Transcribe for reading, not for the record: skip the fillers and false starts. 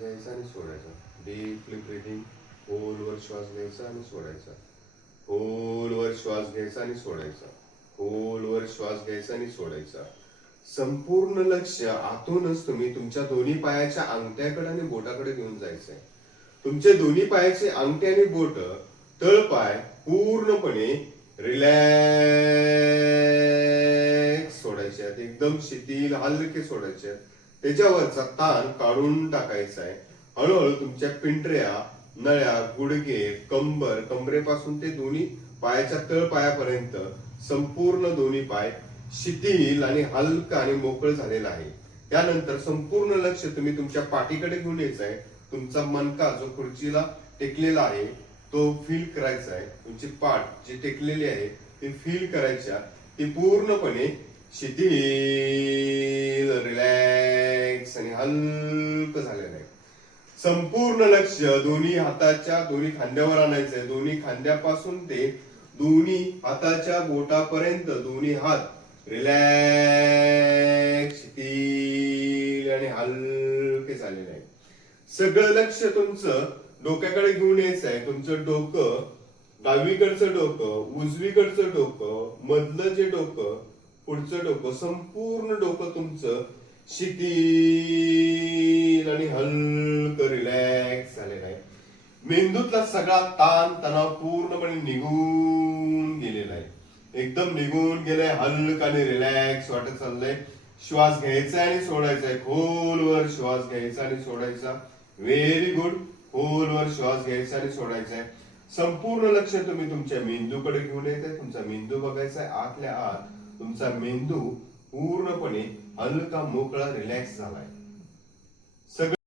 घ्यायचा आणि सोडायचा. Deeply breathing. खोलवर श्वास घ्यायचा आणि सोडायचा. खोलवर श्वास घ्यायचा आणि सोडायचा. खोलवर श्वास घ्यायचा आणि सोडायचा. संपूर्ण लक्ष आतूनच तुम्ही तुमच्या दोन्ही पायाच्या अंगठ्याकडे आणि बोटाकडे घेऊन जायचंय. तुमचे दोन्ही पायाचे अंगठे आणि बोट, तळपाय पूर्णपणे रिलॅक्स सोडायचे आहेत. एकदम शिथिल हलके सोडायचे आहेत. त्याच्यावरचा ताण काढून टाकायचा आहे. हळूहळू तुमच्या पिंटऱ्या, नळ्या, गुडघे, कमरेपासून ते दोन्ही पायाच्या तळपायापर्यंत संपूर्ण दोन्ही पाय शिथिल आणि हलका आणि मोकळ झालेला आहे. त्यानंतर संपूर्ण लक्ष तुम्ही तुमच्या पाठीकडे घेऊन यायचं आहे. तुमचा मणका जो खुर्चीला टेकलेला आहे तो फील करायचा आहे. तुमची पाठ जी टेकलेली आहे ती फील करायच्या. ती पूर्णपणे शिथिल, रिलॅक्स आणि हलकं झालेलं आहे. संपूर्ण लक्ष दोन्ही हाताच्या दोन्ही खांद्यावर आणायचंय. दोन्ही खांद्यापासून ते दोन्ही हाताच्या बोटापर्यंत दोन्ही हात रिलॅक्स, शिथिल आणि हलके झालेले आहे. सगळं लक्ष तुमचं डोक्याकडे घेऊन यायचं आहे. तुमचं डोकं, डावीकडचं डोकं, उजवीकडचं डोकं, मधलं जे डोकं, पुढचं डोकं, संपूर्ण डोकं तुमचं शिथिल आणि हलकं रिलॅक्स झालेलं आहे. मेंदूतला सगळा ताण तणाव पूर्णपणे निघून गेलेला आहे. एकदम निघून गेलाय. हलक आणि रिलॅक्स वाटत चाललंय. श्वास घ्यायचा आणि सोडायचा आहे. खोलवर श्वास घ्यायचा आणि सोडायचा. Very good. खोलवर श्वास घ्यायचा आणि सोडायचा आहे. संपूर्ण लक्ष तुम्ही तुमच्या मेंदूकडे घेऊन येत आहे. तुमचा मेंदू बघायचा आहे. आतल्या आत तुमचा मेंदू पूर्णपणे हलका, मोकळा, रिलॅक्स झालाय. सगळं